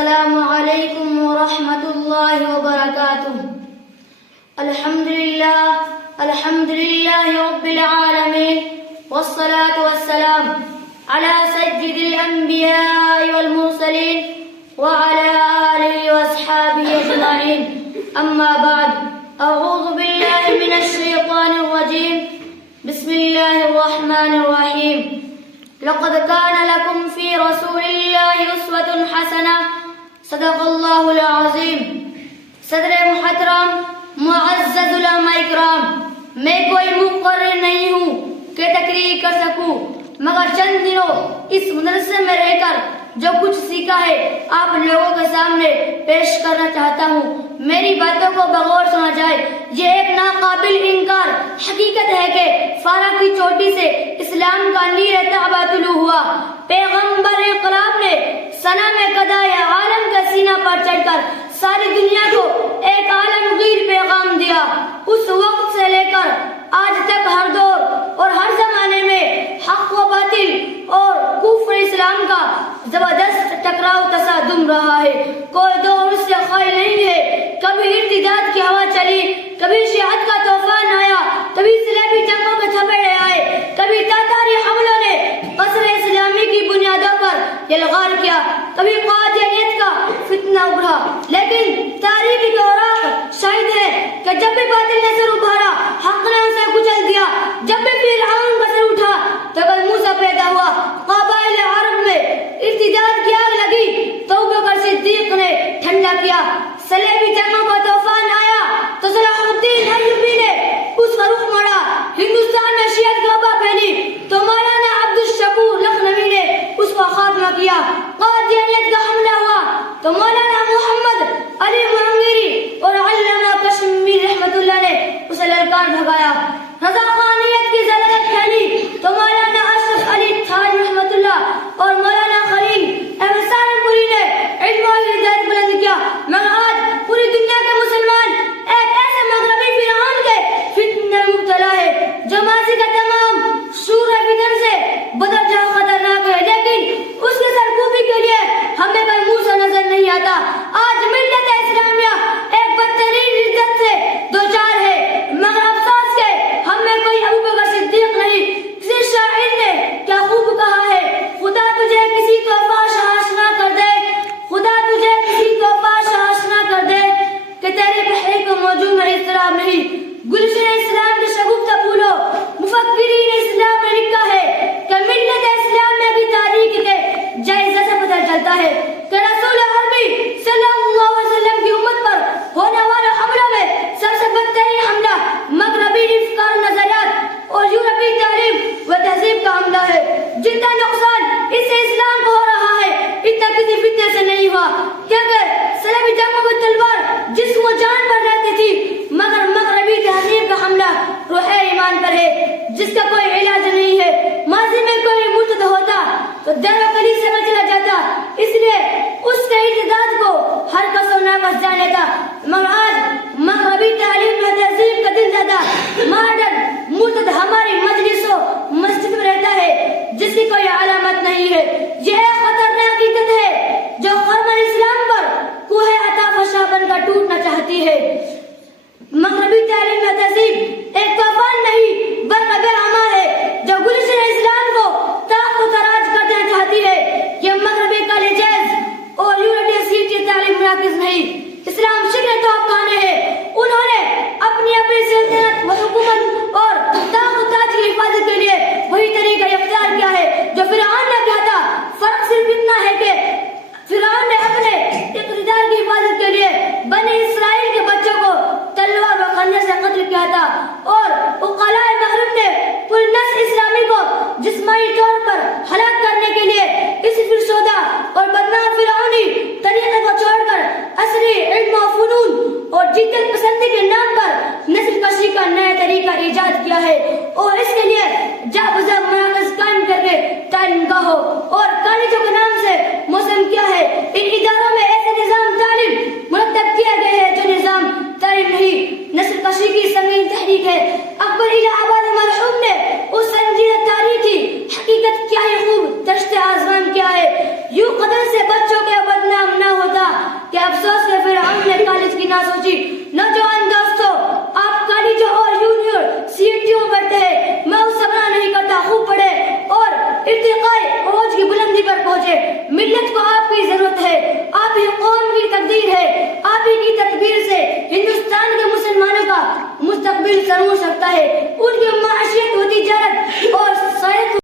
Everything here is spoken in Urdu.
السلام علیکم ورحمۃ اللہ وبرکاتہ. الحمد للہ رب العالمین والصلاة والسلام على سید الانبیاء والمرسلین وعلى آلہ واصحابہ اجمعین. اما بعد، اعوذ باللہ من الشیطان الرجیم. بسم اللہ الرحمن الرحیم. لقد كان لكم في رسول الله أسوة حسنة. صدق اللہ العظیم. صدر محترم، معزز علماء اکرام، میں کوئی مقرر نہیں ہوں کہ تقریر کر سکوں، مگر چند دنوں اس مدرسے میں رہ کر جو کچھ سیکھا ہے آپ لوگوں کے سامنے پیش کرنا چاہتا ہوں. میری باتوں کو بغور سنا جائے. یہ ایک ناقابل انکار حقیقت ہے کہ فارغ کی چوٹی سے اسلام کا نیر تعبہ طلوع ہوا. پیغمبر انقلاب نے ثنا میں قضائے عالم کا سینہ پر چڑھ کر ساری دنیا کو ایک عالمگیر پیغام دیا. اس وقت سے لے کر آج تک ہر دور اور ہر زمانے میں حق و باطل اور کفر اسلام کا زبردست ٹکراؤ تصادم رہا ہے. کوئی دور اس سے خالی نہیں ہے. کبھی ارتداد کی ہوا چلی، کبھی شیعت کا طوفان آیا، کبھی صلیبی جنگوں کے تھپیڑے آئے، کبھی تاتاری حملوں نے قصر اسلامی کی بنیادوں پر یلغار کیا، کبھی قادیانیت کا فتنہ ابھرا. لیکن تاریخ کے اوراق شاہد ہے کہ جب بھی باطل نے سر ابھارا، حق نے اسے کچل دیا. جب بھی فرعون بسر اٹھا تو کل موسیٰ پیدا ہوا. قبائل عرب میں ارتداد کی آگ لگی تو ابوبکر صدیق نے ٹھنڈا کیا. صلیبی جنگوں کا طوفان آیا تو صلاح الدین ایوبی نے اس کا رخ موڑا. ہندوستان میں شیعت کی وبا پھیلی تو مولانا عبد الشکور لکھنوی نے اس کا خاتمہ کیا. قادیانیت کا حملہ ہوا تو مولانا محمد علی مہنگیری اور علامہ کشمیری رحمۃ اللہ نے اسے للکار بھگایا. رضا خانیت کی ذلت پھیلی تو مولانا اشرف علی تھانوی رحمۃ اللہ اور مولانا خلیل احمد سہارنپوری نے علم و ہدایت بلند کیا. مگر آج پوری دنیا کے مسلمان ایک ایسے مغربی فرعون کے فتنے میں مبتلا ہے جو ماضی کا تمام شور فتن سے بدرجہ خطرناک ہے، لیکن اس کے سرکوبی کے لیے ہمیں کوئی منہ سے نظر نہیں آتا. آج ملت اسلامیہ ایک بدترین ردت سے دوچار ہے، مگر افسوس کہ ہم میں کوئی ابوبکر صدیق نہیں. کسی شاعر نے کیا خوب کہا ہے، خدا تجھے کسی تحفہ آشنا کر دے، خدا تجھے کسی تحفہ آشنا کر دے کہ تیرے تحریک موجود میں اضطراب نہیں. گلشن اسلام کے شگفتہ پھولو مفکرین اسلام نے لکھا ہے کہ ملت اسلامیہ کی تاریخ کے جائزہ سے پتہ چلتا ہے کہ رسول عربی صلی اللہ علیہ وسلم کی امت پر ہونے والے حملوں میں سب سے بدترین حملہ مغربی افکار نظریات اور یورپی تعلیم و تہذیب کا حملہ ہے. جتنا نقصان اس سے اسلام کو ہو رہا ہے اتنا کسی فتنے سے نہیں ہوا، کیونکہ صلیبی جنگوں کی تلوار جسم و جان پر رہتی تھی، مگر مغربی تہذیب کا حملہ روح ایمان پر ہے جس کا کوئی علاج نہیں ہے. ماضی میں کوئی مرتد ہوتا تو در و کلیسا میں چلا جاتا، اس لیے اس کے ارتداد کو ہر کس و ناکس جان لیتا. مگر آج مغربی تعلیم و تہذیب کا دل زدہ ماڈرن مرتد ہماری مجلسوں مسجد میں رہتا ہے جس کی کوئی علامت نہیں ہے. یہ ایک خطرناک عقیدت ہے جو خرمن اسلام پر کوہ عطا فشاں بن کر ٹوٹنا چاہتی ہے. مغربی تعلیم و تہذیب ایک طوفان نہیں بلکہ عمل ہے جو گلشن اسلام کو طاق و تراج کر دینا چاہتی ہے. یہ مغربی کالجز اور یونیورسٹی تعلیم مراکز نہیں، اسلام شکل توپ خانے ہیں. انہوں نے اپنی سلطنت و حکومت اور طاق و تاج کی حفاظت کے لیے وہی طریقہ اختیار کیا ہے جو فرعون نے کیا تھا. فرق صرف اتنا ہے کہ فرعون نے اپنے اقتدار کی حفاظت کے لیے بنی اسرائیل کے بچوں کو تلوار و خنجر سے قتل کیا تھا، اور عقلاء مغرب نے پوری نسل اسلامی کو جسمانی طور پر ہلاک کرنے کے لیے اس فرسودہ اور بدنام فرعونی طریقے کو چھوڑ کر اصلی علم و فنون اور جدت پسندی کے نام پر نسل کشی کا نیا طریقہ ایجاد کیا ہے. اور اس کے لیے جا بجا مراکز قائم کر کے تعلیم گاہوں اور کالجوں کے نام سے موسم کیا ہے. ان اداروں میں ایسے نظام تعلیم مرتب کیا گئے ہیں جو نظام تعلیم نہیں، نسل کشی کی سنگین تحریک ہے. اکبر الہ آباد قبیل سمجھ سکتا ہے. ان کی